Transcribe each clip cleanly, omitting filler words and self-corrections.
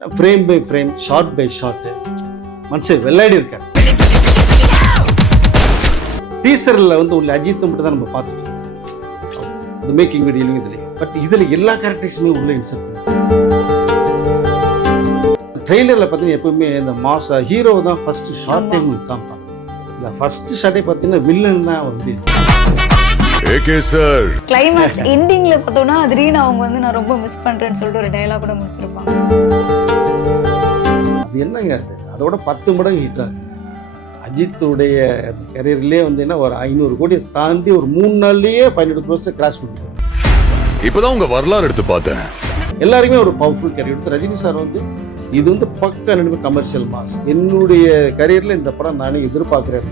Frame by frame, shot by shot மனுஷன் வெள்ளாடி இருக்கார். டீசரில் வந்து உள்ள அஜித்தை மட்டும் தான் நம்ம பார்த்துட்டோம், இந்த மேக்கிங் வீடியோலையும் இதுலையும். பட் இதில் எல்லா கேரக்டர்ஸுமே உள்ள இன்சர்ட் ட்ரெய்லரில் பார்த்தீங்கன்னா எப்பவுமே இந்த மாஸ் ஹீரோ தான் ஃபர்ஸ்ட் ஷார்ட் டைம் காமிப்பாங்க. இல்லை ஃபர்ஸ்ட் ஷார்ட்டே பார்த்தீங்கன்னா வில்லன் தான் வந்து கிளைமேக்ஸ் எண்டிங்ல பார்த்தோம்னா திடீர்னு அவங்க வந்து நான் ரொம்ப மிஸ் பண்றேன்னு சொல்லிட்டு ஒரு டயலாக் கூட முடிச்சிருப்பாங்க. அது என்னங்க அது அதோட 10 மடங்கு ஹிட் ஆகுது. அஜித்துடைய கரியர்லேயே வந்து என்ன ஒரு 500 கோடி தாண்டி ஒரு 3 நாள்லயே 15 க்ரோஸை கிராஸ் பண்ணிட்டாங்க. இப்பதான் உங்க வரலாறு எடுத்து பார்த்தேன். எல்லாருமே ஒரு பவர்ஃபுல் கரியர் எடுத்து ரஜினி சார் வந்து இது வந்து பக்கா நினைவு கமர்ஷியல் மாஸ். என்னுடைய கரியர்ல இந்த படம் நானே எதிர்பார்க்கிறேன்.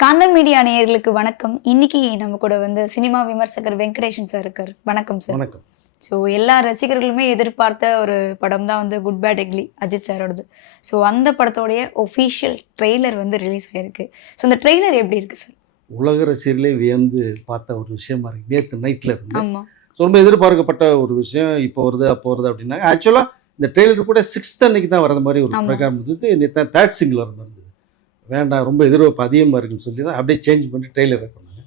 காந்தன் மீடியா நேயர்களுக்கு வணக்கம். இன்னைக்கு நம்ம கூட வந்து சினிமா விமர்சகர் வெங்கடேஷன் சார் இருக்கார். வணக்கம் சார். வணக்கம். ஸோ எல்லா ரசிகர்களுமே எதிர்பார்த்த ஒரு படம் தான் வந்து குட் பேட் எக்லி, அஜித் சாரோடது. ஸோ அந்த படத்தோடைய ஒஃபிஷியல் ட்ரெய்லர் வந்து ரிலீஸ் ஆயிருக்கு. ஸோ அந்த ட்ரெய்லர் எப்படி இருக்கு சார்? உலக ரசிகர்களே வியந்து பார்த்த ஒரு விஷயமா இருக்கு. நேற்று நைட்ல இருந்து ஆமாம், ரொம்ப எதிர்பார்க்கப்பட்ட ஒரு விஷயம். இப்போ வருது அப்போ வருது அப்படின்னா ஆக்சுவலாக இந்த ட்ரெய்லர் கூட 6th அன்னைக்கு தான் வரது மாதிரி ஒரு ப்ரோக்ராம் இருந்தது. நேற்று 3rd சிங்கிள் வர மாதிரி வேண்டாம், ரொம்ப எதிர்பார்ப்பு அதிகமாக இருக்குன்னு சொல்லி தான் அப்படியே சேஞ்ச் பண்ணி ட்ரெய்லர் பண்ணாங்க.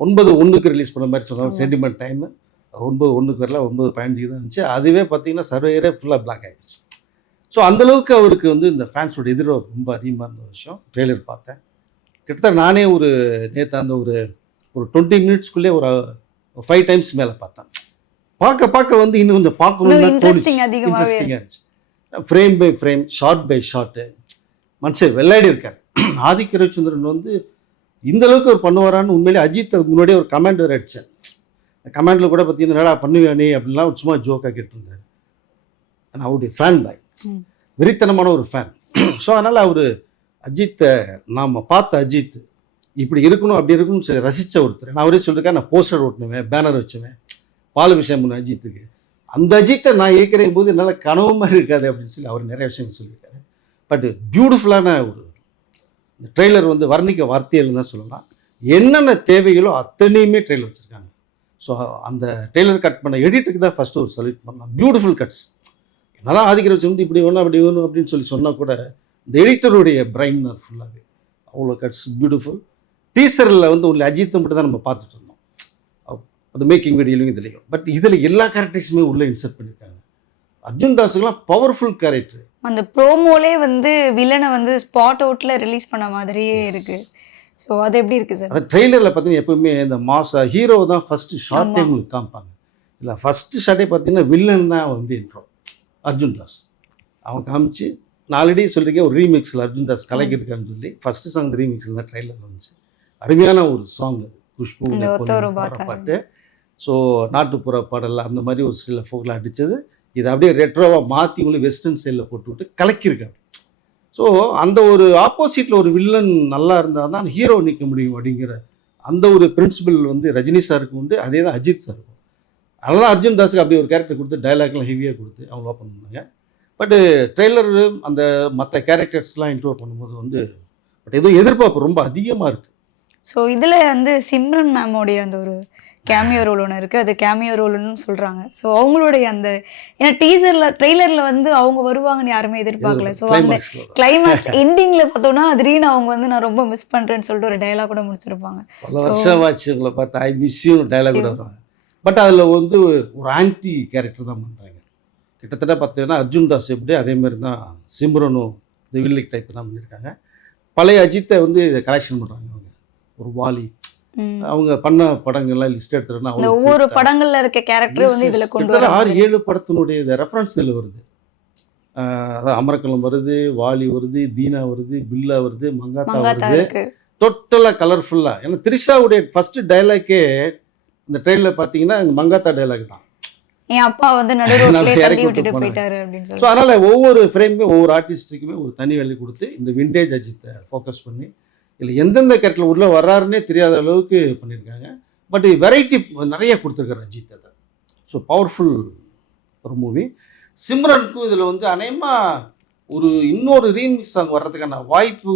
9/1 ரிலீஸ் பண்ண மாதிரி சொன்னாங்க. சென்டிமெண்ட் டைமு 9/1 வரல, 9/15 தான் இருந்துச்சு. அதுவே பார்த்தீங்கன்னா சர்வேரே ஃபுல்லாக பிளாக் ஆகிடுச்சு. ஸோ அந்தளவுக்கு அவருக்கு வந்து இந்த ஃபேன்ஸோட எதிர்பார்ப்பு ரொம்ப அதிகமாக இருந்த விஷயம். ட்ரெய்லர் பார்த்தேன். கிட்டத்தட்ட நானே ஒரு நேற்று அந்த ஒரு 20 மினிட்ஸ்க்குள்ளே ஒரு 5 டைம்ஸ் மேலே பார்த்தேன். பார்க்க வந்து இன்னும் கொஞ்சம் பார்க்கணும்னு இன்ட்ரெஸ்டிங் அதிகமாகவே இருந்துச்சு. Frame by frame, shot by shot மனுஷன் வெள்ளாடி இருக்கார். ஆதித்ய ரவிச்சந்திரன் வந்து இந்த அளவுக்கு ஒரு பண்ணுவாரான்னு உண்மையிலே அஜித் அதுக்கு முன்னாடியே ஒரு கமெண்ட் வேறு அடித்தேன். கமெண்டில் கூட பார்த்தீங்கன்னா என்னடா பண்ணுவேனே அப்படின்லாம் சும்மா ஜோக்காக கேட்டிருந்தார். நான் அவருடைய ஃபேன் பாய், வெறித்தனமான ஒரு ஃபேன். ஸோ அதனால் அவர் அஜித்தை நாம் பார்த்த அஜித் இப்படி இருக்கணும் அப்படி இருக்கணும்னு சொல்லி ரசித்த ஒருத்தர். நான் அவரே சொல்லியிருக்கேன், நான் போஸ்டர் ஓட்டுனுவேன், பேனர் வச்சுவேன், பால் விஷயம் பண்ண அஜித்துக்கு. அந்த அஜித்தை நான் ஏற்கிற போது என்னால் கனவு மாதிரி இருக்காது அப்படின்னு சொல்லி அவர் நிறைய விஷயங்கள் சொல்லியிருக்காரு. பட் பியூட்டிஃபுல்லான ஒரு இந்த ட்ரெய்லர் வந்து வர்ணிக்க வார்த்தைகள் தான் சொல்லலாம். என்னென்ன தேவைகளோ அத்தனையுமே ட்ரெய்லர் வச்சுருக்காங்க. ஸோ அந்த ட்ரெய்லர் கட் பண்ண எடிட்டுக்கு தான் ஃபஸ்ட்டு ஒரு சல்யூட் பண்ணலாம். Beautiful cuts. என்னதான் ஆதிக்கிற வச்சு வந்து இப்படி வேணும் அப்படி வேணும் அப்படின்னு சொல்லி சொன்னால் கூட இந்த எடிட்டருடைய பிரைன் தான் ஃபுல்லாகவே அவ்வளோ கட்ஸ் பியூட்டிஃபுல். டீசரில் வந்து உள்ள அஜித்தை மட்டும் தான் நம்ம பார்த்துட்டு இருந்தோம், அந்த மேக்கிங் வீடியோலையும் இதுலையும். பட் இதில் எல்லா கேரக்டர்ஸுமே உள்ளே இன்சர்ட் பண்ணியிருக்காங்க. அர்ஜுன் தாஸுக்குலாம் பவர்ஃபுல் கேரக்டர். அந்த ப்ரோமோலே வந்து வில்லனை வந்து ஸ்பாட் அவுட்ல ரிலீஸ் பண்ண மாதிரியே இருக்கு. ஸோ அது எப்படி இருக்கு சார்? அந்த ட்ரெய்லரில் பார்த்தீங்கன்னா எப்பவுமே இந்த மாஸ் ஹீரோ தான் ஃபஸ்ட்டு ஷார்ட் டைம் காமிப்பாங்க. இல்லை ஃபஸ்ட்டு ஷார்ட்டே பார்த்தீங்கன்னா வில்லன் தான் வந்து இன்ட்ரோ அர்ஜுன் தாஸ் அவன் காமிச்சு. நான் ஆல்ரெடி சொல்லியிருக்கேன் ஒரு ரீமிக்ஸில் அர்ஜுன் தாஸ் கலைக்கிருக்கான்னு சொல்லி ஃபஸ்ட்டு சாங் ரீமிக்ஸில் தான் ட்ரெய்லர் வந்துச்சு. அருமையான ஒரு சாங் அது, குஷ்பு பாட்டு. ஸோ நாட்டுப்புற பாடல் அந்த மாதிரி ஒரு சில ஃபோக்கில் அடித்தது. இதை அப்படியே ரெட்ரோவாக மாற்றி உள்ள வெஸ்டர்ன் ஸ்டைலில் போட்டு விட்டு கலக்கியிருக்காங்க. ஸோ அந்த ஒரு ஆப்போசிட்டில் ஒரு வில்லன் நல்லா இருந்தால் தான் ஹீரோ நிற்க முடியும் அப்படிங்கிற அந்த ஒரு பிரின்சிபல் வந்து ரஜினி சாருக்கு உண்டு. அதே தான் அஜித் சாருக்கும். அதனால் அர்ஜுன் தாஸுக்கு அப்படி ஒரு கேரக்டர் கொடுத்து டைலாக்லாம் ஹெவியாக கொடுத்து அவங்க ஓப்பன் பண்ணாங்க. பட்டு ட்ரெய்லர் அந்த மற்ற கேரக்டர்ஸ்லாம் இன்ட்ரோ பண்ணும்போது வந்து பட் எதுவும் எதிர்பார்ப்பு ரொம்ப அதிகமாக இருக்குது. ஸோ இதில் வந்து சிம்ரன் மேமோடைய அந்த ஒரு கேமியோ ரோல் ஒன்று இருக்குது, அது கேமியோ ரோல்னு சொல்கிறாங்க. ஸோ அவங்களுடைய அந்த ஏன்னா டீசரில் ட்ரெய்லரில் வந்து அவங்க வருவாங்கன்னு யாருமே எதிர்பார்க்கல. ஸோ அந்த கிளைமேக்ஸ் எண்டிங்கில் பார்த்தோன்னா திடீர்னு அவங்க வந்து நான் ரொம்ப மிஸ் பண்ணுறேன்னு சொல்லிட்டு ஒரு டைலாக் கூட முடிச்சிருப்பாங்க. பல வருஷம் ஆச்சு உங்களை பார்த்து ஐ மிஸ் யூ டைலாக் கூட வருவாங்க. பட் அதில் வந்து ஒரு ஆன்டி கேரக்டர் தான் பண்ணுறாங்க. கிட்டத்தட்ட பார்த்தீங்கன்னா அர்ஜுன் தாஸ் எப்படி அதேமாதிரி தான் சிம்ரனும் இந்த வில்லிக் டைப் தான் பண்ணியிருக்காங்க. பழைய அஜித்தை வந்து கலெக்ஷன் பண்ணுறாங்க. அவங்க ஒரு வாலி அவங்க பண்ண படங்கள்லாம் லிஸ்ட் எடுத்துட்டோம்னா ஒவ்வொரு படங்கள்ல இருக்க கேரக்டர் வந்து இதுல கொண்டு வர 6-7 படத்தினுடைய ரெஃபரன்ஸ் இதில் வருது. அதான் அமரக்கலம் வருது, வாலி வருது, தீனா வருது, பில்லா வருது, மங்காத்தா வருது. டோட்டலாக கலர்ஃபுல்லாக. ஏன்னா த்ரிஷாவுடைய ஃபர்ஸ்ட் டைலாக்கே இந்த ட்ரெயினில் பார்த்தீங்கன்னா மங்காத்தா டைலாக் தான். என் அப்பா வந்து நடுரோட்டிலே போயிட்டாரு அப்படின்னு சொல்லி. ஸோ அதனால் ஒவ்வொரு ஃப்ரேமுமே ஒவ்வொரு ஆர்டிஸ்ட்டுக்குமே ஒரு தனி வேலை கொடுத்து இந்த விண்டேஜ் அஜித்தை ஃபோக்கஸ் பண்ணி இல்லை எந்தெந்த கேரக்டரில் உள்ளே வர்றாருன்னே தெரியாத அளவுக்கு பண்ணியிருக்காங்க. பட் வெரைட்டி நிறைய கொடுத்துருக்காரு அஜித். அதை ஸோ பவர்ஃபுல் ஒரு மூவி. சிம்ரனுக்கும் இதில் வந்து அநேகமாக ஒரு இன்னொரு ரீமிக்ஸ் சாங் வர்றதுக்கான வாய்ப்பு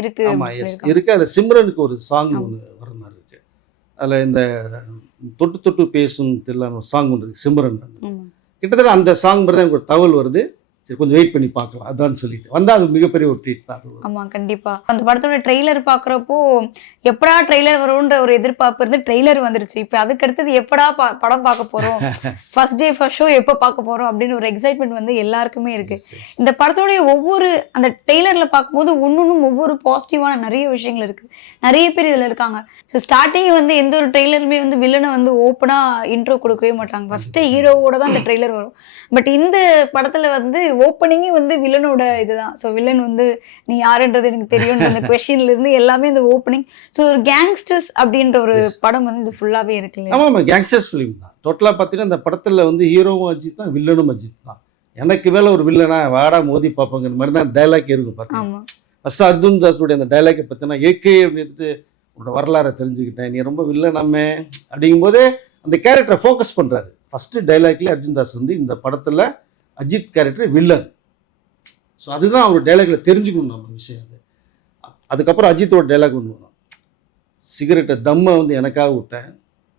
இருக்கு. ஆமாம் இருக்கு. அதில் சிம்ரனுக்கு ஒரு சாங் ஒன்று வர மாதிரி இருக்கு. அதில் இந்த தொட்டு தொட்டு பேசும் தெரியல சாங் ஒன்று இருக்குது சிம்ரன். ஆமா. கிட்டத்தட்ட அந்த சாங் மாதிரி தான் எனக்கு ஒரு தகவல் வருது. சரி கொஞ்சம் வெயிட் பண்ணி பார்க்கலாம் அதான் சொல்லிட்டு வந்தால் அது மிகப்பெரிய ஒரு ட்ரீட் தான். ஆமா கண்டிப்பா. அந்த படத்தோட ட்ரெய்லர் பாக்குறப்போ எப்படா ட்ரெய்லர் வரும்ன்ற ஒரு எதிர்பார்ப்பு இருந்து ட்ரெய்லர் வந்துருச்சு. இப்ப அதுக்கு அடுத்தது எப்படா படம் பார்க்க போறோம், ஃபர்ஸ்ட் டே ஃபர்ஸ்ட் ஷோ எப்ப பார்க்க போறோம் அப்படின்னு ஒரு எக்ஸைட்மெண்ட் வந்து எல்லாருக்குமே இருக்கு. இந்த படத்தோடைய ஒவ்வொரு அந்த ட்ரெய்லர்ல பார்க்கும்போது ஒன்னொன்னும் ஒவ்வொரு பாசிட்டிவான நிறைய விஷயங்கள் இருக்கு. நிறைய பேர் இதுல இருக்காங்க. ஸோ ஸ்டார்டிங் வந்து எந்த ஒரு ட்ரெய்லருமே வந்து வில்லனை வந்து ஓப்பனா இன்ட்ரோ கொடுக்கவே மாட்டாங்க. ஃபர்ஸ்ட் ஹீரோவோட தான் அந்த ட்ரெய்லர் வரும். பட் இந்த படத்துல வந்து ஓப்பனிங்கே வந்து வில்லனோட இதுதான். ஸோ வில்லன் வந்து நீ யாருன்றது எனக்கு தெரியும் அந்த கொஸ்டின்ல இருந்து எல்லாமே இந்த ஓப்பனிங். ஸோ ஒரு கேங்ஸ்டர்ஸ் அப்படின்ற ஒரு படம் வந்து இது ஃபுல்லாவே இருக்கு இல்லையா? ஆமாம் ஆமாம், கேங்ஸ்டர்ஸ் ஃபிலிம் தான். டோட்டலாக பார்த்தீங்கன்னா இந்த படத்தில் வந்து ஹீரோவும் அஜித் தான், வில்லனும் அஜித் தான். எனக்கு மேலே ஒரு வில்லனா வாடா மோதி பார்ப்பாங்கிற மாதிரி தான் டைலாக் இருக்கும் பார்த்தீங்கன்னா. ஆமா. ஃபஸ்ட்டு அர்ஜுன் தாஸுடைய அந்த டைலாக்கை பார்த்தீங்கன்னா ஏகே அப்படின்ட்டு உன்னோட வரலாறை தெரிஞ்சுக்கிட்டேன், நீ ரொம்ப வில்லனாமே அப்படிங்கும்போதே அந்த கேரக்டரை ஃபோக்கஸ் பண்ணுறாரு. ஃபஸ்ட்டு டைலாக்லேயே அர்ஜுன் தாஸ் வந்து இந்த படத்தில் அஜித் கேரக்டர் வில்லன். ஸோ அதுதான் அவர் டைலாக்ல தெரிஞ்சுக்கணும் நம்ம விஷயம். அது அதுக்கப்புறம் அஜித்தோட டைலாக் ஒன்று வரும், சிகரெட்டை தம்மை வந்து எனக்காக விட்டேன்,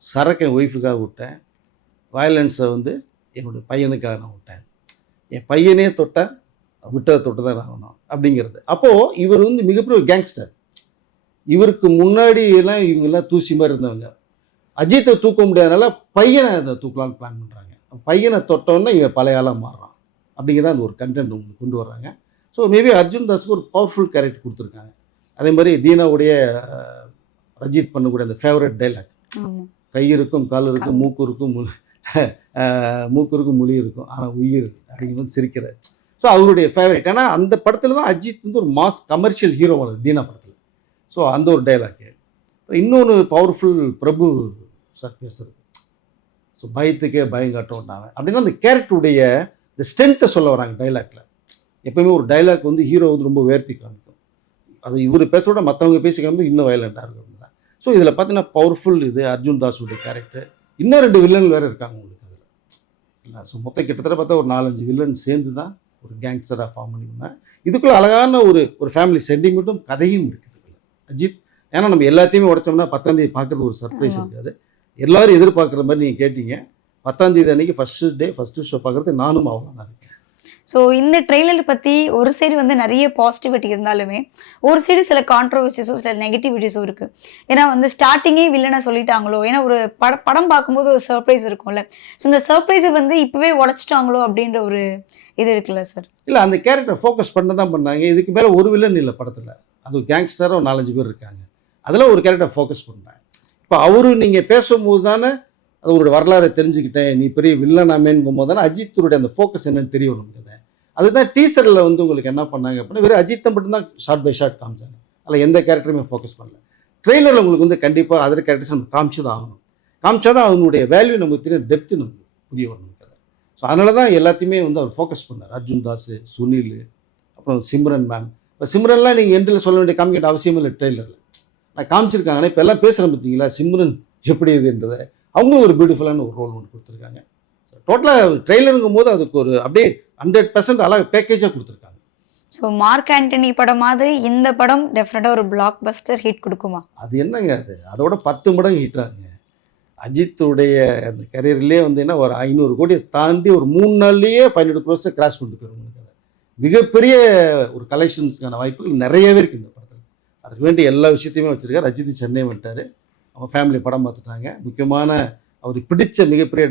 சரக்கு என் ஒய்ஃபுக்காக விட்டேன், வயலன்ஸை வந்து என்னுடைய பையனுக்காக நான் விட்டேன், என் பையனே தொட்டேன் விட்டதை தொட்டு தான் ஆகணும் அப்படிங்கிறது. அப்போது இவர் வந்து மிகப்பெரிய ஒரு கேங்ஸ்டர். இவருக்கு முன்னாடி எல்லாம் இவங்கெல்லாம் தூசி மாதிரி இருந்தவங்க. அஜித்தை தூக்க முடியாதனால பையனை அதை தூக்கலான்னு பிளான் பண்ணுறாங்க. பையனை தொட்டோன்னா இவன் பழைய ஆளாக மாறுறான் அப்படிங்கிறத அந்த ஒரு கண்டென்ட் உங்களுக்கு கொண்டு வர்றாங்க. ஸோ மேபி அர்ஜுன் தாஸுக்கு ஒரு பவர்ஃபுல் கேரக்டர் கொடுத்துருக்காங்க. அதே மாதிரி தீனாவுடைய அஜித் பண்ணக்கூடிய அந்த ஃபேவரட் டைலாக், கை இருக்கும் கால் இருக்கும் மூக்கு இருக்கும் மூக்கு இருக்கும் மொழி இருக்கும் ஆனால் உயிர் அப்படிங்கிறது சிரிக்கிறார். ஸோ அவருடைய ஃபேவரட். ஏன்னா அந்த படத்தில் தான் அஜித் வந்து ஒரு மாஸ் கமர்ஷியல் ஹீரோ வருது தீனா படத்தில். ஸோ அந்த ஒரு டைலாக்கு. இன்னொன்று பவர்ஃபுல் பிரபு சார் பேசுறது, ஸோ பயத்துக்கே பயம் காட்டோன்னாங்க அப்படின்னா அந்த கேரக்டருடைய இந்த ஸ்ட்ரென்த்தை சொல்ல வராங்க டைலாக்ல. எப்பவுமே ஒரு டைலாக் வந்து ஹீரோ வந்து ரொம்ப உயர்த்தி காமிக்கும். அது இவர் பேசோட மற்றவங்க பேசி காமிக்கும் இன்னும் வயலண்டாக இருக்கும். ஸோ இதில் பார்த்தீங்கன்னா பவர்ஃபுல் இது அர்ஜுன் தாஸுடைய கேரக்டர். இன்னும் 2 வில்லன் வேறு இருக்காங்க உங்களுக்கு அதில் இல்லை. ஸோ மொத்தம் கிட்டத்தட்ட பார்த்தா ஒரு 4-5 வில்லன் சேர்ந்து தான் ஒரு கேங்ஸ்டராக ஃபார்ம் பண்ணியிருந்தேன். இதுக்குள்ள அழகான ஒரு ஃபேமிலி சென்டிமெண்ட்டும் கதையும் இருக்குது அஜித். ஏன்னா நம்ம எல்லாத்தையுமே உடைச்சோம்னா 10ஆம் தேதி பார்க்குறது ஒரு சர்ப்ரைஸ் இருக்காது. எல்லாரும் எதிர்பார்க்குற மாதிரி நீங்கள் கேட்டீங்க. 10ஆம் தேதி அன்றைக்கி ஃபஸ்ட்டு ஷோ பார்க்குறது நானும் அவ்வளோ தான் இருக்கேன். ஸோ இந்த ட்ரெய்லர் பற்றி ஒரு சைடு வந்து நிறைய பாசிட்டிவிட்டி இருந்தாலுமே ஒரு சைடு சில கான்ட்ரவர்சிஸும் சில நெகட்டிவிட்டிஸும் இருக்குது. ஏன்னா வந்து ஸ்டார்டிங்கே வில்லனை சொல்லிட்டாங்களோ, ஏன்னா ஒரு படம் பார்க்கும்போது ஒரு சர்ப்ரைஸ் இருக்கும்ல. ஸோ இந்த சர்ப்ரைஸை வந்து இப்போவே உடைச்சிட்டாங்களோ அப்படின்ற ஒரு இது இருக்குல்ல சார்? இல்லை, அந்த கேரக்டர் ஃபோக்கஸ் பண்ண தான் பண்ணாங்க. இதுக்கு மேலே ஒரு வில்லன் இல்லை படத்தில். அது ஒரு கேங்ஸ்டராக ஒரு 4-5 பேர் இருக்காங்க. அதில் ஒரு கேரக்டர் ஃபோக்கஸ் பண்ணுறாங்க. இப்போ அவரு நீங்கள் பேசும்போது தானே அது ஒரு வரலாறை தெரிஞ்சுக்கிட்டேன், நீ பெரிய வில்லனாமேங்கும் போது தானே அஜித்துடைய அந்த ஃபோக்கஸ் என்னன்னு தெரிய வரும். அதுதான் டீசரில் வந்து உங்களுக்கு என்ன பண்ணாங்க அப்படின்னா வெறும் அஜித்தை மட்டும்தான் ஷார்ட் பை ஷார்ட் காமிச்சாங்க. அதில் எந்த கேரக்டருமே ஃபோக்கஸ் பண்ணல. ட்ரெய்லரில் உங்களுக்கு வந்து கண்டிப்பாக அதர் கேரக்டர்ஸ் நம்ம காமிச்சு தான் ஆகணும். காமிச்சா தான் அவனுடைய வேல்யூ நமக்கு தெரியும், டெப்த்து நமக்கு புரிய வரும். ஸோ அதனால தான் எல்லாத்தையுமே வந்து அவர் ஃபோக்கஸ் பண்ணார். அர்ஜுன் தாஸ், சுனில், அப்புறம் சிம்ரன் மேம். இப்போ சிம்ரன்லாம் நீங்கள் எண்டில் சொல்ல வேண்டிய காமிக்கிட்ட அவசியம் இல்லை. ட்ரெய்லரில் நான் காமிச்சிருக்காங்க. ஆனால் இப்போ எல்லாம் பேசுகிறேன் பார்த்தீங்களா சிம்ரன் எப்படி இதுன்றதை. அவங்களும் ஒரு பியூட்டிஃபுல்லான ஒரு ரோல் ஒன்று கொடுத்துருக்காங்க. டோட்டலாக ட்ரெய்லருங்கும் போது அதுக்கு ஒரு அப்படியே 100% அழகாக பேக்கேஜாக கொடுத்துருக்காங்க. ஸோ மார்க் ஆண்டனி படம் மாதிரி இந்த படம் டெஃபினட்டாக ஒரு பிளாக் பஸ்டர் ஹிட் கொடுக்குமா? அது என்னங்க, அதோட 10 மடங்கு ஹிட் ஆகுங்க. அஜித்துடைய அந்த கரியர்லேயே வந்து என்ன ஒரு 500 கோடியை தாண்டி ஒரு 3 நாள்லேயே 500 crores கிராஸ் பண்ணிட்டு போயிருங்க. மிகப்பெரிய ஒரு கலெக்ஷன்ஸ்க்கான வாய்ப்புகள் நிறையவே இருக்குது இந்த படத்தில். அதுக்கு வேண்டிய எல்லா விஷயத்தையுமே வச்சுருக்காரு. அஜித் சென்னை வந்துட்டார், அவங்க ஃபேமிலி படம் பார்த்துட்டாங்க. முக்கியமான அவருக்கு பிடிச்ச மிகப்பெரிய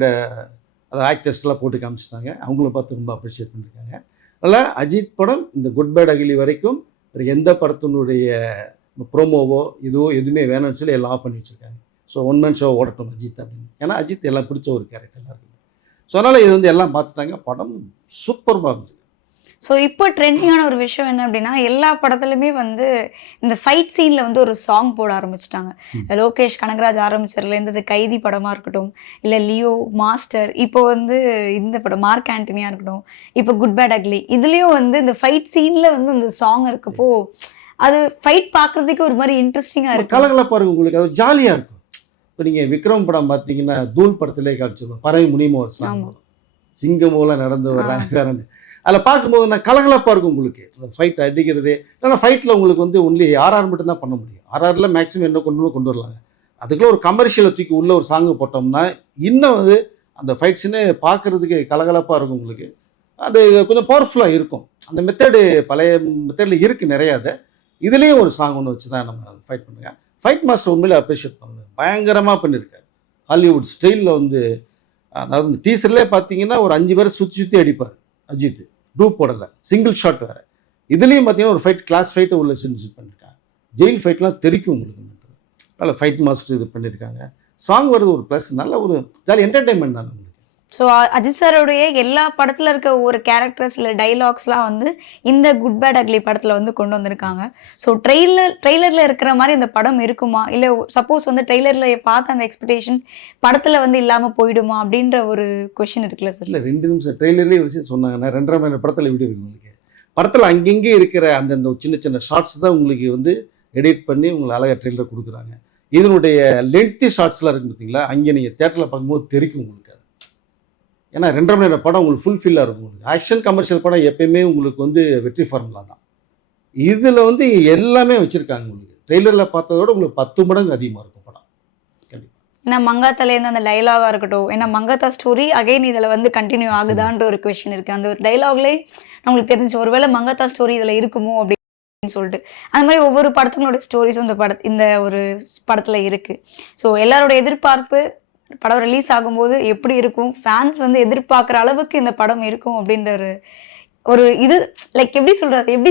அது ஆக்டர்ஸ்லாம் போட்டு காமிச்சிட்டாங்க. அவங்கள பார்த்து ரொம்ப அப்ரிஷியேட் பண்ணியிருக்காங்க. அதனால் அஜித் படம் இந்த குட் பேட் அகிலி வரைக்கும் வேறு எந்த படத்தினுடைய ப்ரோமோவோ இதுவோ எதுவுமே வேணும்னு சொல்லி எல்லாம் ஆஃப் பண்ணி வச்சுருக்காங்க. ஸோ 1 man ஷோ ஓடட்டும் அஜித் அப்படின்னு. ஏன்னா அஜித் எல்லாம் பிடிச்ச ஒரு கேரக்டர் இருக்குது. ஸோ அதனால் இது வந்து எல்லாம் பார்த்துட்டாங்க. படம் சூப்பர்பாக இருந்துச்சு. ஸோ இப்போ ட்ரெண்டிங்கான ஒரு விஷயம் என்ன அப்படின்னா எல்லா படத்துலையுமே வந்து இந்த ஃபைட் சீனில் வந்து ஒரு சாங் போட ஆரம்பிச்சிட்டாங்க. லோகேஷ் கனகராஜ் ஆரம்பிச்சதுலேருந்து இந்த கைதி படமாக இருக்கட்டும், இல்லை லியோ, மாஸ்டர், இப்போ வந்து இந்த படம் மார்க் ஆண்டனியாக இருக்கட்டும், இப்போ குட் பேட் அக்லி, இதுலேயும் வந்து இந்த ஃபைட் சீனில் வந்து அந்த சாங் இருக்கப்போ அது ஃபைட் பார்க்குறதுக்கு ஒரு மாதிரி இன்ட்ரெஸ்டிங்காக இருக்குது. கலகலப்பாக இருக்கும் உங்களுக்கு, அது ஜாலியாக இருக்கும். இப்போ நீங்கள் விக்ரம் படம் பார்த்தீங்கன்னா தூள் படத்திலே காமிச்சிருவோம், பறவை முனிமோ ஒரு சாங், சிங்கம் போல நடந்து வர்றாங்க. அதில் பார்க்கும்போது நான் கலகலப்பாக இருக்கும் உங்களுக்கு. ஃபைட் அடிக்கிறது இல்லைன்னா ஃபைட்டில் உங்களுக்கு வந்து ஒன்லி ஆர்ஆர் மட்டும்தான் பண்ண முடியும். ஆர்ஆரில் மேக்ஸிமம் என்ன கொண்டு வரலாங்க. அதுக்குள்ள ஒரு கமர்ஷியலை தூக்கி உள்ள ஒரு சாங்கு போட்டோம்னா இன்னும் வந்து அந்த ஃபைட்ஸ்ன்னு பார்க்குறதுக்கு கலகலப்பாக இருக்கும் உங்களுக்கு. அது கொஞ்சம் பவர்ஃபுல்லாக இருக்கும். அந்த மெத்தடு பழைய மெத்தடில் இருக்குது நிறையா. அதை இதுலேயும் ஒரு சாங் ஒன்று வச்சு தான் நம்ம ஃபைட் பண்ணுங்க. ஃபைட் மாஸ்டர் உண்மையிலே அப்ரிஷியேட் பண்ணுங்க, பயங்கரமாக பண்ணியிருக்காரு. ஹாலிவுட் ஸ்டைலில் வந்து அதாவது இந்த டீசர்லேயே பார்த்தீங்கன்னா ஒரு 5 பேரை சுற்றி சுற்றி அடிப்பார் அஜித். டூப் போடலை, சிங்கிள் ஷாட் வேறு. இதுலேயும் பார்த்தீங்கன்னா ஒரு ஃபைட் கிளாஸ் ஃபைட்டை உள்ள செஞ்சு பண்ணியிருக்காங்க. ஜெயில் ஃபைட்லாம் தெரிக்கும் உங்களுக்கு. நல்ல ஃபைட் மாஸ்டர் இது பண்ணியிருக்காங்க. சாங் வருது ஒரு ப்ளஸ், நல்ல ஒரு ஜாலி என்டர்டைன்மெண்ட் தான் உங்களுக்கு. ஸோ அஜித் சாரோடைய எல்லா படத்தில் இருக்க ஒரு கேரக்டர்ஸ் இல்லை டைலாக்ஸ்லாம் வந்து இந்த குட் பேட் அக்லி படத்தில் வந்து கொண்டு வந்திருக்காங்க. ஸோ ட்ரெய்லரில் இருக்கிற மாதிரி இந்த படம் இருக்குமா, இல்லை சப்போஸ் வந்து ட்ரெய்லரில் பார்த்த அந்த எக்ஸ்பெக்டேஷன்ஸ் படத்தில் வந்து இல்லாமல் போயிடுமா அப்படின்ற ஒரு கொஷின் இருக்குல்ல சார்? இல்லை 2 நிமிஷம் ட்ரெய்லர்லேயே விஷயம் சொன்னாங்கன்னா 2.5 மணி நேரம் படத்தில் வீடியோ இருக்கு உங்களுக்கு. படத்தில் அங்கங்கே இருக்கிற அந்தந்த சின்ன சின்ன ஷார்ட்ஸ் தான் உங்களுக்கு வந்து எடிட் பண்ணி உங்களுக்கு அழகாக ட்ரெய்லர் கொடுக்குறாங்க. இதனுடைய லென்த்தி ஷார்ட்ஸ்லாம் இருக்குது பார்த்தீங்களா, அங்கே நீங்கள் தேட்டரில் பார்க்கும்போது தெரிக்கும் உங்களுக்கு. அது ஏன்னா 2.5 மணி நேரம் படம் உங்களுக்கு ஃபுல்ஃபில்லாக இருக்கும். உங்களுக்கு ஆக்ஷன் கமர்ஷியல் படம் எப்பயுமே உங்களுக்கு வந்து வெற்றி ஃபார்முலா தான். இதில் வந்து எல்லாமே வச்சுருக்காங்க. உங்களுக்கு ட்ரெய்லரில் பார்த்ததோட உங்களுக்கு 10 மடங்கு அதிகமாக இருக்கும் படம் கண்டிப்பாக. ஏன்னா மங்காத்தாலேருந்து அந்த டைலாகாக இருக்கட்டும், ஏன்னா மங்காத்தா ஸ்டோரி அகைன் இதில் வந்து கண்டினியூ ஆகுதான்ற ஒரு கொஷின் இருக்குது. அந்த ஒரு டைலாக்லேயே நம்மளுக்கு தெரிஞ்சு ஒருவேளை மங்காத்தா ஸ்டோரி இதில் இருக்குமோ அப்படின்னு சொல்லிட்டு அந்த மாதிரி ஒவ்வொரு படத்துங்களோட ஸ்டோரிஸும் இந்த ஒரு படத்தில் இருக்குது. ஸோ எல்லாரோட எதிர்பார்ப்பு படம் ரிலீஸ் ஆகும்போது எப்படி இருக்கும், ஃபேன்ஸ் வந்து எதிர்பார்க்குற அளவுக்கு இந்த படம் இருக்கும் அப்படின்ற ஒரு இது லைக் எப்படி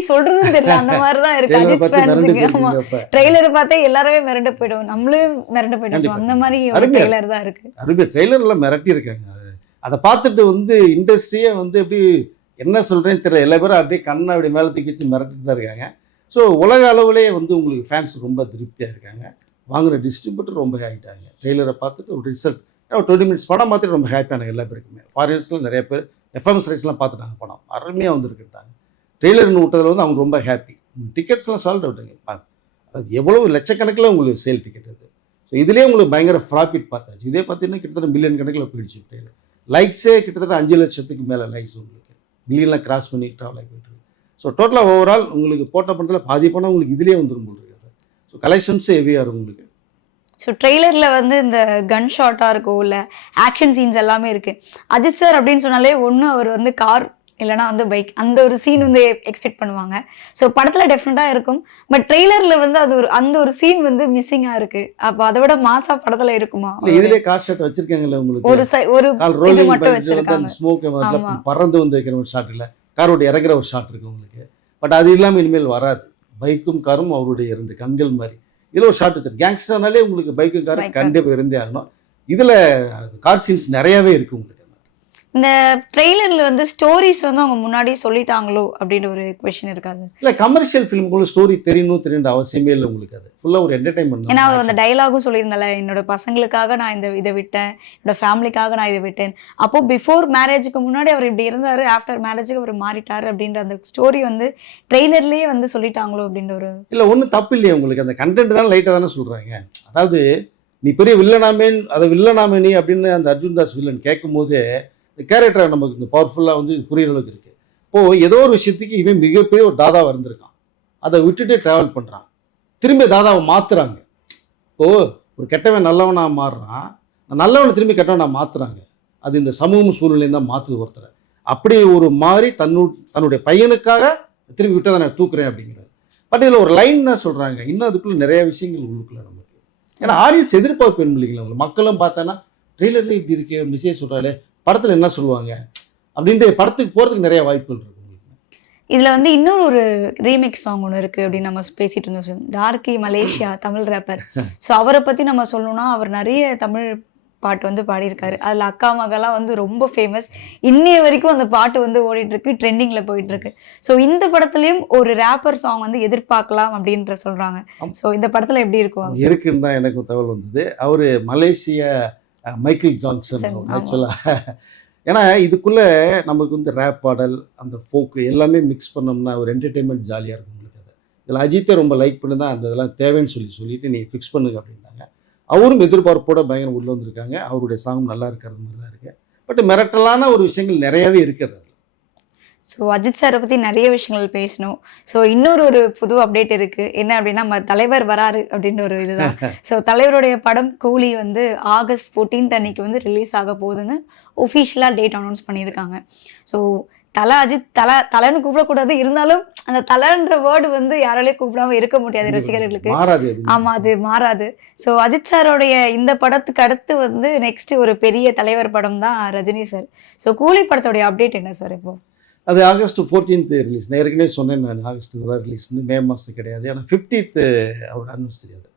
சொல்றதுன்னு தெரியல, அந்த மாதிரி தான் இருக்கு அஜித் ஃபேன்ஸுக்கு. ஆமா, ட்ரெய்லர் பார்த்தே எல்லாருமே மிரண்டு போயிடுவோம், நம்மளும் மிரண்டு போயிட்டோம். அந்த மாதிரி ஒரு ட்ரெய்லர் தான் இருக்கு. அருமையா ட்ரெய்லர்லாம் மிரட்டி இருக்காங்க. அதை பார்த்துட்டு வந்து இண்டஸ்ட்ரியே வந்து எப்படி என்ன சொல்கிறேன்னு தெரியல, எல்லா பேரும் அப்படியே கண்ணை அப்படி மேலே தூக்கி வச்சு மிரட்டிட்டு தான் இருக்காங்க. ஸோ உலக அளவுலேயே வந்து உங்களுக்கு ஃபேன்ஸ் ரொம்ப திருப்தியாக இருக்காங்க. வாங்குகிற டிஸ்ட்ரிபியூட்டர் ரொம்ப ஆகிட்டாங்க. ட்ரெய்லரை பார்த்துட்டு ஒரு ரிசல்ட் ஒரு 20 மினிட்ஸ் படம் பார்த்துட்டு ரொம்ப ஹாப்பியானாங்க எல்லா பேருக்குமே. ஃபாரின்ஸில் நிறைய பேர் எஃப்எம்எஸ் ரைட்ஸ்லாம் பார்த்துட்டாங்க, படம் அருமையாக வந்துருக்குட்டாங்க. ட்ரெய்லர்னு விட்டதில் வந்து அவங்க ரொம்ப ஹாப்பி. டிக்கெட்ஸ்லாம் சால்ட் அவுட்டுங்க. அது எவ்வளோ லட்சக்கணக்கில் உங்களுக்கு சேல் டிக்கெட் அது. ஸோ இதுலேயே உங்களுக்கு பயங்கர ப்ராஃபிட் பார்த்தாச்சு. இதே பார்த்தீங்கன்னா கிட்டத்தட்ட மில்லியன் கணக்கில் போயிடுச்சு ட்ரெய்லர். லைக்ஸே கிட்டத்தட்ட 5 லட்சத்துக்கு மேலே லைக்ஸ் உங்களுக்கு மில்லியன்லாம் கிராஸ் பண்ணி ட்ராவல் ஆகி போயிட்டு. ஸோ டோட்டலாக ஓவரால் உங்களுக்கு போட்ட படத்தில் பாதி படம் உங்களுக்கு இதுலேயே வந்துடும் போல் இருக்குது. ஸோ கலெக்ஷன்ஸே ஹெவியாக இருக்கும் உங்களுக்கு. ஸோ ட்ரெய்லரில் வந்து இந்த கன் ஷாட்டாக இருக்கும், இல்லை ஆக்ஷன் சீன்ஸ் எல்லாமே இருக்குது. அஜித் சார் அப்படின்னு சொன்னாலே ஒன்று அவர் வந்து கார் இல்லைனா வந்து பைக், அந்த ஒரு சீன் வந்து எக்ஸ்பெக்ட் பண்ணுவாங்க. ஸோ படத்தில் டெஃபினட்டாக இருக்கும். பட் ட்ரெய்லரில் வந்து அது அந்த ஒரு சீன் வந்து மிஸ்ஸிங்காக இருக்குது. அப்போ அதை விட மாசா படத்தில் இருக்குமா? இதுலேயே கார் ஷாட் வச்சிருக்காங்கல்ல உங்களுக்கு, ஒரு இது மட்டும் வச்சிருக்காங்க. ஸ்மோக் பறந்து வந்து வைக்கிற ஒரு ஷாட் இல்லை, காரோட இறங்குற ஒரு ஷாட் இருக்குது உங்களுக்கு. பட் அது இல்லாமல் இனிமேல் வராது. பைக்கும் காரும் அவருடைய 2 கண்கள் மாதிரி இதில் ஒரு ஷாட் வச்சிருக்கு. கேங்ஸ்டர்னாலே உங்களுக்கு பைக்கும் காரும் கண்டிப்பாக இருந்தே ஆகணும். இதில் கார் சீன்ஸ் நிறையாவே இருக்குது உங்களுக்கு. இந்த ட்ரெய்லரில் வந்து ஸ்டோரிஸ் வந்து அவங்க முன்னாடியே சொல்லிட்டாங்களோ அப்படின்னு ஒரு கொஸ்டின் இருக்காது? இல்லை, கமர்ஷியல் ஃபிலிமுக்குள்ள ஸ்டோரி தெரியணுன்ற அவசியமே இல்லை உங்களுக்கு. அது ஃபுல்லாக ஒரு என்டர்டைன்மெண்ட். ஏன்னா அந்த டைலாகும் சொல்லியிருந்தால, என்னோட பசங்களுக்காக நான் இதை விட்டேன், என்னோட ஃபேமிலிக்காக நான் இதை விட்டேன். அப்போ பிஃபோர் மேரேஜுக்கு முன்னாடி அவர் இப்படி இருந்தார், ஆஃப்டர் மேரேஜுக்கு அவர் மாறிட்டார் அப்படின்ற அந்த ஸ்டோரி வந்து ட்ரெய்லர்லேயே வந்து சொல்லிட்டாங்களோ அப்படின்ற ஒரு. இல்லை, ஒன்றும் தப்பு இல்லையா உங்களுக்கு. அந்த கண்டென்ட் தான் லைட்டாக தானே சொல்கிறாங்க. அதாவது நீ பெரிய வில்லனாமே நீ அப்படின்னு அந்த அர்ஜுன் தாஸ் வில்லன் கேட்கும் போதே இந்த கேரக்டர் நமக்கு இந்த பவர்ஃபுல்லாக வந்து புரியுற அளவுக்கு இருக்குது. இப்போது ஏதோ ஒரு விஷயத்துக்கு இவன் மிகப்பெரிய ஒரு தாதாவாக இருந்திருக்கான், அதை விட்டுட்டு ட்ராவல் பண்ணுறான், திரும்பி தாதாவை மாற்றுறாங்க. இப்போது ஒரு கெட்டவன் நல்லவனாக மாறுறான், நல்லவனை திரும்பி கெட்டவனாக மாற்றுறாங்க. அது இந்த சமூக சூழ்நிலையும் தான் மாற்றுது ஒருத்தரை. அப்படி ஒரு மாதிரி தன்னுடைய பையனுக்காக திரும்பி விட்டதை நான் தூக்குறேன் அப்படிங்கிறது. பட் இதில் ஒரு லைன் தான் சொல்கிறாங்க. இன்னும் அதுக்குள்ளே நிறைய விஷயங்கள் உள்ளுக்குள்ள நமக்கு. ஏன்னா ஆடியன்ஸ் எதிர்பார்ப்பு இல்லைங்களா உங்களுக்கு. மக்களும் பார்த்தோன்னா ட்ரெய்லர்லேயே இப்படி இருக்கே, மெசேஜ் சொல்கிறாலே, படத்தில் என்ன சொல்லுவாங்க அப்படின்ட்டு படத்துக்கு போகிறதுக்கு நிறைய வாய்ப்புகள் இருக்கு. இதில் வந்து இன்னொரு ஒரு ரீமிக்ஸ் சாங் ஒன்று இருக்குது அப்படின்னு நம்ம பேசிகிட்டு இருந்தோம். டார்கி மலேசியா தமிழ் ரேப்பர். ஸோ அவரை பற்றி நம்ம சொல்லணும்னா அவர் நிறைய தமிழ் பாட்டு வந்து பாடியிருக்காரு. அதில் அக்கா மகளாக வந்து ரொம்ப ஃபேமஸ். இன்னைய வரைக்கும் அந்த பாட்டு வந்து ஓடிட்டுருக்கு, ட்ரெண்டிங்கில் போயிட்டுருக்கு. ஸோ இந்த படத்துலையும் ஒரு ரேப்பர் சாங் வந்து எதிர்பார்க்கலாம் அப்படின்ற சொல்கிறாங்க. ஸோ இந்த படத்தில் எப்படி இருக்கும் இருக்குன்னு தான் எனக்கு தகவல் வந்தது. அவர் மலேசிய மைக்கேல் ஜான்சன் ஆக்சுவலாக. ஏன்னா இதுக்குள்ளே நமக்கு வந்து ரேப் பாடல், அந்த ஃபோக்கு எல்லாமே மிக்ஸ் பண்ணோம்னா ஒரு என்டர்டெயின்மெண்ட் ஜாலியாக இருக்கும் உங்களுக்கு. அது இதில் அஜித்தை ரொம்ப லைக் பண்ணி தான் அந்த இதெல்லாம் தேவைன்னு சொல்லிட்டு நீங்கள் ஃபிக்ஸ் பண்ணுங்க அப்படின்னாங்க. அவரும் எதிர்பார்ப்போட பயங்கரம் உள்ளே வந்திருக்காங்க. அவருடைய சாங் நல்லா இருக்கிறது மாதிரி தான் இருக்குது. பட் மிரட்டலான ஒரு விஷயங்கள் நிறையாவே இருக்குது அதில். ஸோ அஜித் சாரை பற்றி நிறைய விஷயங்கள் பேசணும். ஸோ ஒரு புது அப்டேட் இருக்குது. என்ன அப்படின்னா, நம்ம தலைவர் வராரு அப்படின்ற ஒரு இதுதான். ஸோ தலைவருடைய படம் கூலி வந்து ஆகஸ்ட் 14th அன்னைக்கு வந்து ரிலீஸ் ஆக போகுதுன்னு ஒஃபிஷியலாக டேட் அனௌன்ஸ் பண்ணியிருக்காங்க. ஸோ அஜித் தலைன்னு கூப்பிடக்கூடாது, இருந்தாலும் அந்த தலைன்ற வேர்டு வந்து யாராலையும் கூப்பிடாம இருக்க முடியாது ரசிகர்களுக்கு. ஆமா, அது மாறாது. ஸோ அஜித் சாரோடைய இந்த படத்துக்கு அடுத்து வந்து நெக்ஸ்ட் ஒரு பெரிய தலைவர் படம் தான் ரஜினி சார். ஸோ கூலி படத்தோடைய அப்டேட் என்ன சார் இப்போ? அது ஆகஸ்ட் 14th ரிலீஸ். நான் ஏற்கனவே சொன்னேன், நான் ஆகஸ்ட் தான் ரிலீஸ்னு. மே மாதம் கிடையாது. ஏன்னா 50th அவரோட அனிவர்சரி, அது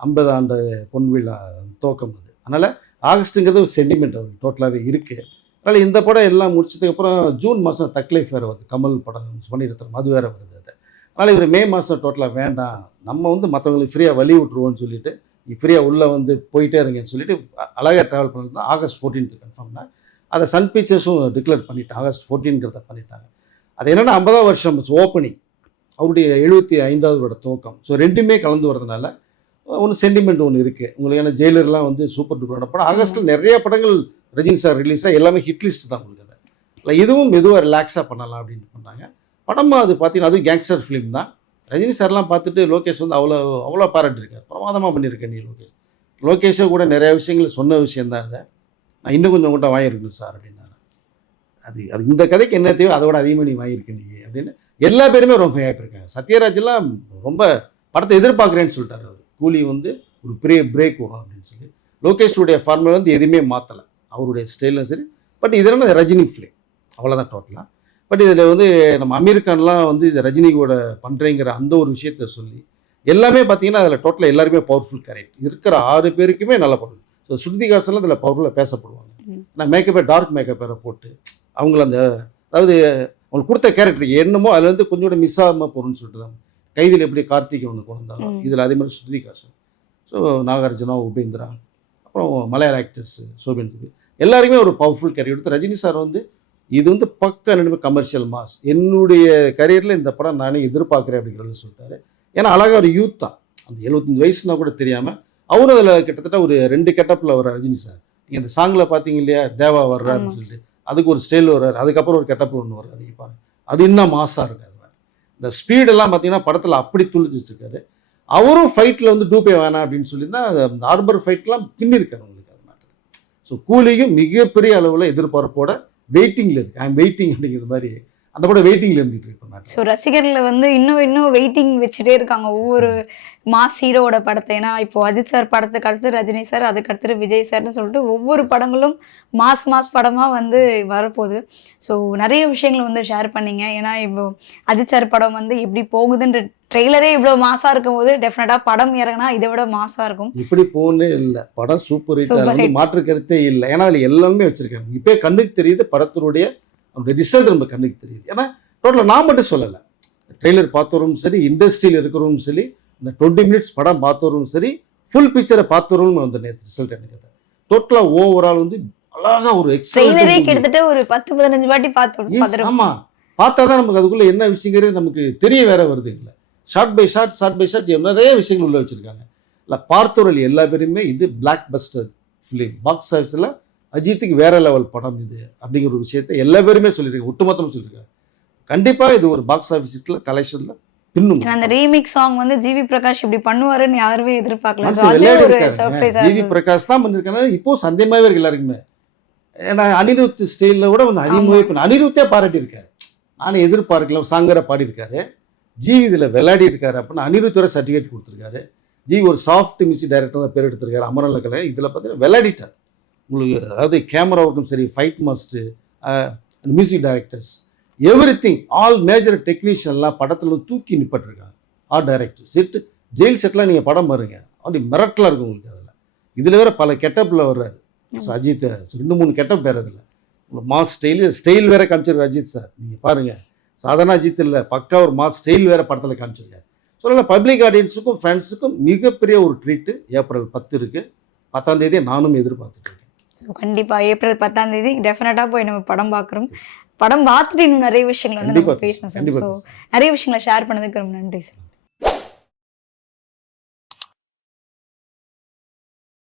50 ஆண்டு பொன்விழா துவக்கம் அது. அதனால் ஆகஸ்ட்டுங்கிறது ஒரு சென்டிமெண்ட் அவர் டோட்டலாகவே இருக்குது. அதனால் இந்த படம் எல்லாம் முடிச்சதுக்கப்புறம் ஜூன் மாதம் தக் லைஃப் வேறு வருது, கமல் படம் பண்ணியிருக்கிறோம், அது வேறு வருது. அது அதனால் இவர் மே மாதம் டோட்டலாக வேண்டாம், நம்ம வந்து மற்றவங்களுக்கு ஃப்ரீயாக வழி விட்ருவோன்னு சொல்லிட்டு, ஃப்ரீயாக உள்ளே வந்து போயிட்டே இருங்கன்னு சொல்லிட்டு அழகாக ட்ராவல் பண்ணது தான் ஆகஸ்ட் 14th கன்ஃபார்ம்னா. அதை சன் பிக்சர்ஸும் டிக்ளேர் பண்ணிட்டாங்க, ஆகஸ்ட் 14ங்கிறத பண்ணிட்டாங்க. அது என்னென்னா 50ஆவது வருஷம் ஓப்பனிங், அவருடைய 75வது துவக்கம். ஸோ ரெண்டுமே கலந்து வரதுனால ஒன்று சென்டிமெண்ட் ஒன்று இருக்குது உங்களுக்கு. ஏன்னா ஜெயிலர்லாம் வந்து சூப்பர் டூப்பரான படம். ஆகஸ்ட்டில் நிறைய படங்கள் ரஜினி சார் ரிலீஸாக எல்லாமே ஹிட் லிஸ்ட் தான் உங்களுக்கு. அதை இல்லை இதுவும் மெதுவாக ரிலாக்ஸாக பண்ணலாம் அப்படின்னு பண்ணாங்க. படமாக அது பார்த்தீங்கன்னா அதுவும் கேங்ஸ்டர் ஃபிலிம் தான். ரஜினி சார்லாம் பார்த்துட்டு லோகேஷ் வந்து அவ்வளோ பாராட்டியிருக்காரு, பிரமாதமாக பண்ணியிருக்கேன் நீ லோகேஷை கூட நிறைய விஷயங்கள் சொன்ன விஷயந்தான். அதை நான் இன்னும் கொஞ்சம் கூட வாங்கியிருக்கணும் சார் அப்படின்னாரு. அது இந்த கதைக்கு என்ன தேவை, அதோட அதிகமாக நீ வாங்கியிருக்க நீ அப்படின்னு எல்லா பேருமே ரொம்ப ஹேப்பிருக்காங்க. சத்யராஜெல்லாம் ரொம்ப படத்தை எதிர்பார்க்குறேன்னு சொல்லிட்டாரு. அவர் கூலி வந்து ஒரு பெரிய பிரேக் வரும் அப்படின்னு சொல்லி. லோகேஷுடைய ஃபார்முலா வந்து எதுவுமே மாற்றலை, அவருடைய ஸ்டைலும் சரி. பட் இது என்ன ரஜினி ஃபிலிம் அவ்வளோதான் டோட்டலாக. பட் இதில் வந்து நம்ம அமீர் கான்லாம் வந்து இது ரஜினி கூட பண்ணுறேங்கிற அந்த ஒரு விஷயத்த சொல்லி எல்லாமே பார்த்தீங்கன்னா அதில் டோட்டலாக எல்லாருமே பவர்ஃபுல் கரெக்ட் இருக்கிற 6 பேருக்குமே நல்ல படம். ஸோ ஸ்ருதிகாசெல்லாம் இதில் பவர்ஃபுல்லாக பேசப்படுவாங்க. நான் மேக்கப்பை டார்க் மேக்கப் வேறு போட்டு அவங்கள அந்த அதாவது அவங்களுக்கு கொடுத்த கேரக்டர் என்னமோ அதில் வந்து கொஞ்சம் மிஸ் ஆகாமல் போகணும்னு சொல்லிட்டு தான். கைதில் எப்படி கார்த்திகை ஒன்று கொண்டு வந்தாலும் இதில் அதே மாதிரி ஸ்ருதிகாசன், ஸோ நாகார்ஜுனா, உபேந்திரா, அப்புறம் மலையாள ஆக்டர்ஸ் சோபின் துபி, எல்லாருமே ஒரு பவர்ஃபுல் கேரக்டர் எடுத்து. ரஜினி சார் வந்து இது வந்து பக்க ரெண்டுமே கமர்ஷியல் மாஸ், என்னுடைய கரியரில் இந்த படம் நானே எதிர்பார்க்குறேன் அப்படிங்கிறத சொல்லிட்டாரு. ஏன்னா அழகாக ஒரு யூத் தான், அந்த 75 வயசுனா கூட தெரியாமல் அவரும் அதில் கிட்டத்தட்ட ஒரு 2 கெட்டப்பில் வர ரஜினி சார். நீங்கள் அந்த சாங்கில் பார்த்தீங்க இல்லையா, தேவா வர்றாருன்னு சொல்லிட்டு அதுக்கு ஒரு ஸ்டைல் வர்றாரு, அதுக்கப்புறம் ஒரு கெட்டப்பில் ஒன்று வர்றாரு. நீங்கள் பாருங்க, அது இன்னும் மாசாக இருக்காது. இந்த ஸ்பீடெல்லாம் பார்த்தீங்கன்னா படத்தில் அப்படி துளிச்சு வச்சுருக்காரு. அவரும் ஃபைட்டில் வந்து டூப்பே வேணாம் அப்படின்னு சொல்லி தான் அந்த ஆர்பர் ஃபைட்லாம் பின்னிருக்காரு உங்களுக்கு அது மாட்டேன். ஸோ கூலியும் மிகப்பெரிய அளவில் எதிர்பார்ப்போட வெயிட்டிங்கில் இருக்குது. ஐ எம் வெயிட்டிங் அப்படிங்கிற மாதிரி அந்த படம் வெயிட்டிங்கில் இருந்துகிட்டு இருக்கு. ஸோ ரசிகர்களை வந்து இன்னும் வெயிட்டிங் வச்சுட்டே இருக்காங்க ஒவ்வொரு மாஸ் ஹீரோவோட படத்தை. ஏன்னா இப்போ அஜித் சார் படத்துக்கு அடுத்து ரஜினி சார், அதுக்கு அடுத்து விஜய் சார்னு சொல்லிட்டு ஒவ்வொரு படங்களும் மாஸ் படமாக வந்து வரப்போகுது. ஸோ நிறைய விஷயங்கள் வந்து ஷேர் பண்ணீங்க. ஏன்னா இப்போ அஜித் சார் படம் வந்து எப்படி போகுதுன்ற ட்ரெய்லரே இவ்வளோ மாசாக இருக்கும் போது டெஃபினட்டாக படம் இறங்கினா இதை விட மாசாக இருக்கும். இப்படி போகவே இல்லை, படம் சூப்பர் ஹிட், மாற்று கருத்தே இல்லை. ஏன்னா அதில் எல்லாமே வச்சுருக்காங்க. இப்போ கண்ணுக்கு தெரியுது படத்தினுடைய அவருடைய ரிசல்ட் நம்ம கண்ணுக்கு தெரியுது. ஏன்னா டோட்டலாக நான் மட்டும் சொல்லலை, ட்ரெய்லர் பார்த்தவரும் சரி, இண்டஸ்ட்ரியில் இருக்கிறவரும் சரி, இந்த 20 minutes படம் பார்த்தவரும் சரி, ஃபுல் பிக்சரை பார்த்தவரும் வந்து நேற்று ரிசல்ட் எனக்கு டோட்டலாக ஓவரால் வந்து அழகாக ஒரு எக்ஸலென்ட் கிட்டத்தட்ட ஒரு 10-15 வாட்டி பார்த்தோம். ஆமாம், பார்த்தா தான் நமக்கு அதுக்குள்ளே என்ன விஷயங்கிறது நமக்கு தெரிய வேற வருது. இல்லை ஷார்ட் பை ஷார்ட் நிறைய விஷயங்கள் உள்ள வச்சுருக்காங்க. இல்லை பார்த்தவர்கள் எல்லா பேருமே இது பிளாக் பஸ்டர் ஃபிலிம், பாக்ஸ் ஆஃபீஸில் அஜித்துக்கு வேற லெவல் படம் இது அப்படிங்கிற ஒரு விஷயத்தை எல்லா பேருமே சொல்லியிருக்காங்க, ஒட்டுமொத்தமாக சொல்லியிருக்காங்க. கண்டிப்பாக இது ஒரு பாக்ஸ் ஆஃபீஸில் கலெக்ஷனில் பின்னும். அந்த ரீமிக்ஸ் சாங் வந்து ஜிவி பிரகாஷ் இப்படி பண்ணுவாருன்னு யாருமே எதிர்பார்க்கல. ஜிவி பிரகாஷ் தான் பண்ணியிருக்காங்க. இப்போ சந்தேகமாகவே இருக்கு எல்லாருக்குமே. ஏன்னா அனிருத் ஸ்டைலில் கூட வந்து அதிகமாகவே பண்ண அனிருத்தே பாராட்டியிருக்காரு. நானும் எதிர்பார்க்கல, ஒரு சாங்கரை பாடியிருக்காரு. ஜிவி இதில் விளையாடி இருக்காரு அப்படின்னு அனிருத் வரை சர்டிஃபிகேட் கொடுத்துருக்காரு. ஜிவி ஒரு சாஃப்ட் மியூசிக் டைரக்டர் தான் பேர் எடுத்திருக்காரு, அமரல்ல கலை. இதில் பார்த்தீங்கன்னா விளையாடிட்டார் உங்களுக்கு. அதாவது கேமராவுக்கும் சரி, fight master, music directors, everything, all major டெக்னீஷியன்லாம் படத்தில் தூக்கி நிப்பட்டிருக்காங்க. ஆர்ட் டைரக்டர் செட்டு, ஜெயில் செட்லாம் நீங்கள் படம் பாருங்க, அப்படி மிரட்டலாக இருக்கும் உங்களுக்கு. அதில் இதில் வேறு பல கெட்டப்பில் வர்றாரு அஜித். 2-3 கெட்டப் வேறு இதில் உங்களுக்கு மாஸ் ஸ்டைல் வேறு காமிச்சிருக்காரு அஜித் சார். நீங்கள் பாருங்கள், சாதாரண அஜித் இல்லை, பக்கா ஒரு மாஸ் ஸ்டைல் வேறு படத்தில் காமிச்சிருக்காரு. ஸோ பப்ளிக் ஆடியன்ஸுக்கும் ஃபேன்ஸுக்கும் மிகப்பெரிய ஒரு ட்ரீட்டு ஏப்ரல் 10 இருக்குது. 10ஆம் தேதி நானும் எதிர்பார்த்துட்டு. ஸோ கண்டிப்பாக ஏப்ரல் 10ஆம் தேதி டெஃபினட்டாக போய் நம்ம படம் பார்க்குறோம். படம் பார்த்துட்டு இன்னும் நிறைய விஷயங்கள் வந்து நம்ம பேசணும் சார். ஸோ நிறைய விஷயங்களை ஷேர் பண்ணதுக்கு ரொம்ப நன்றி சார்.